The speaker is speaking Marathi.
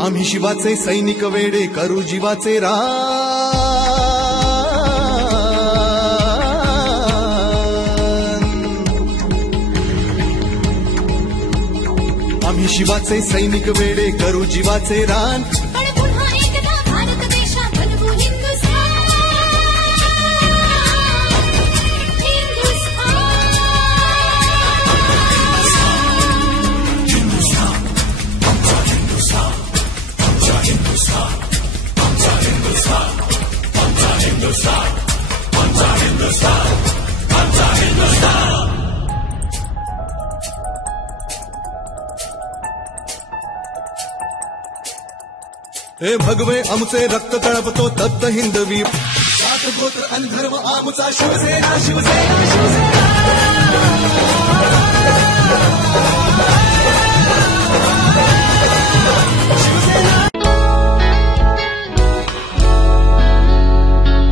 आम्ही शिवाचे सैनिक वेडे करू जीवाचे रान। आम्ही शिवाचे सैनिक वेडे करू जीवाचे रान। हे भगवे आमचे रक्त तळपतो तप्त हिंदवी, जात गोत्र आणि धर्म आमचा शिवसेना शिवसेना।